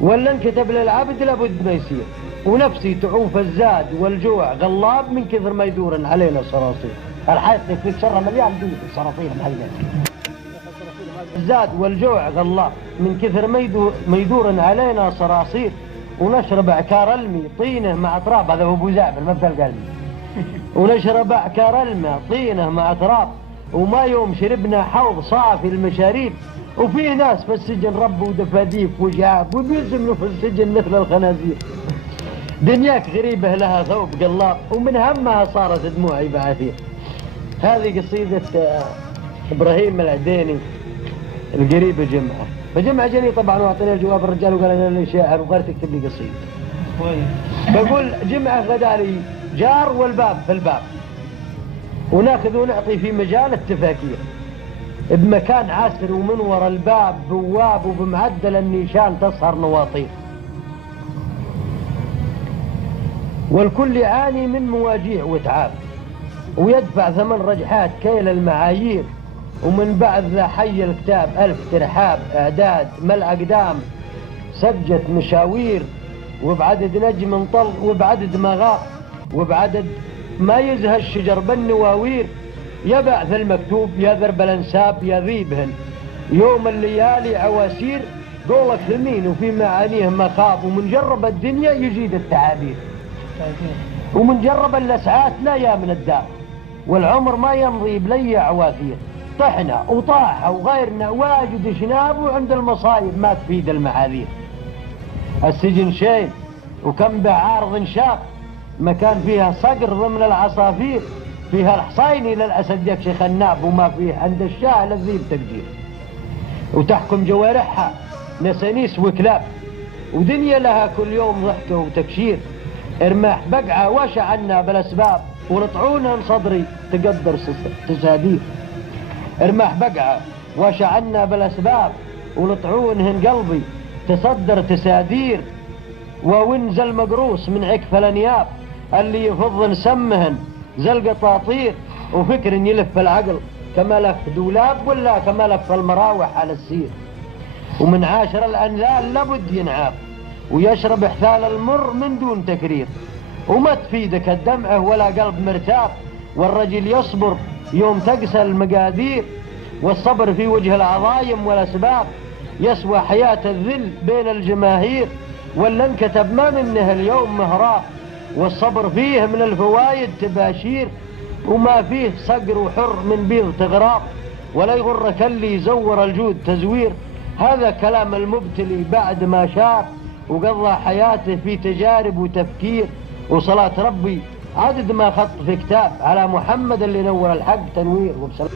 ولا انكتب للعبد لابد ما يصير. ونفسي تعوف الزاد والجوع غلاب من كثر ما يدور علينا صراصير. الحياة فيك شر مليان دور صراصير محيات. الزاد والجوع غلاب من كثر ما يدور علينا صراصير. ونشرب عكار المي طينه مع تراب، هذا هو ابو زعبل مبدا القلبي. ونشرب عكار المي طينه مع تراب، وما يوم شربنا حوض صافي المشاريب. وفي ناس في السجن ربوا دفاديف وجعاب وبيزمنوا في السجن مثل الخنازير. دنياك غريبة لها ثوب قلاب، ومن همها صارت دموعي بعثير. هذه قصيدة إبراهيم العديني القريبة جمعة. فجمعة جاني طبعا واعطيني الجواب الرجال وقال أنا اللي شاعر وغير تكتب لي قصيدة. بقول جمعة غداري جار والباب في الباب، وناخذ ونعطي في مجال التفاكير. بمكان عسر ومن ورا الباب بواب، وبمعدل النيشان تسهر نواطير. والكل يعاني من مواجيع وتعاب، ويدفع ثمن رجحات كيل المعايير. ومن بعد ذا حي الكتاب 1000 ترحاب اعداد ملء اقدام سجة مشاوير. وبعدد نجم طل وبعدد مغاق وبعدد ما يزهى الشجر بالنواوير. يا بعث المكتوب يا ذرب الانساب يا ذيبهن يوم الليالي عواسير. قولك ثمين وفي معانيه مخاض، ومن جرب الدنيا يجيد التعابير. ومن جرب اللسعات لا يامن الدار، والعمر ما يمضي بلي عواثير. طحنا وطاح وغيرنا واجد شناب، وعند المصايب ما تفيد المعاذير. السجن شيء وكم بعارض شاق، مكان فيها صقر ضمن العصافير. فيها الحصيني للأسد يكشي خناب، وما فيه عند الشاه للذيب تقدير. وتحكم جوارحها نسانيس وكلاب، ودنيا لها كل يوم ضحكة وتكشير. ارماح بقعة وشع عنا بالأسباب، ونطعونها صدري تقدر تسادير. ارماح بقعة وشع عنا بالأسباب، ونطعونهن قلبي تصدر تسادير. وونزل مقروس من عكف الانياب، اللي يفض نسمهن زل قطاطير. وفكر يلف العقل كما لف دولاب، ولا كما لف المراوح على السير. ومن عاشر الانذال لابد ينعاب، ويشرب احثال المر من دون تكرير. وما تفيدك الدمعه ولا قلب مرتاب، والرجل يصبر يوم تقسى المقادير. والصبر في وجه العظايم والاسباب يسوى حياة الذل بين الجماهير. ولا انكتب ما منه اليوم مهراب، والصبر فيه من الفوايد تباشير. وما فيه صقر وحر من بيض تغراب، ولا يغرك اللي يزور الجود تزوير. هذا كلام المبتلي بعد ما شاف، وقضى حياته في تجارب وتفكير. وصلاة ربي عدد ما خط في كتاب على محمد اللي نور الحق تنوير. وبسلام.